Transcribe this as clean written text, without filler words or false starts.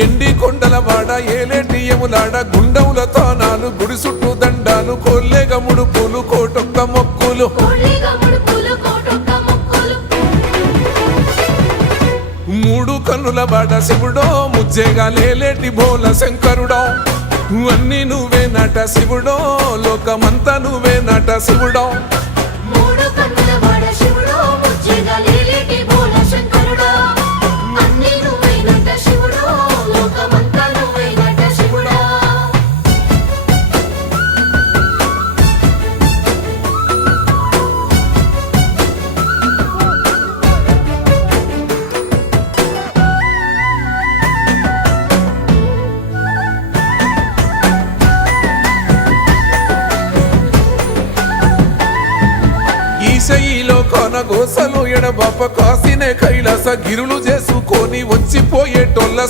ఎండి కొండల వాడ ఏలేటియములాడ గుండముల తానాలు గుడి చుట్టూ దండాలు కోల్లేగ ముడుపులు కోటొక్క మొక్కులు మూడు కన్నుల బాట శివుడో ముజ్జేగా లేలేటి బోల శంకరుడో అన్ని నువ్వే నట శివుడో లోకమంతా నువ్వే నట శివుడో ఈశయిలో కొనగోసలు ఎడబాప కాసినే కైలాస గిరులు చేసుకొని వచ్చిపోయేటోళ్ళ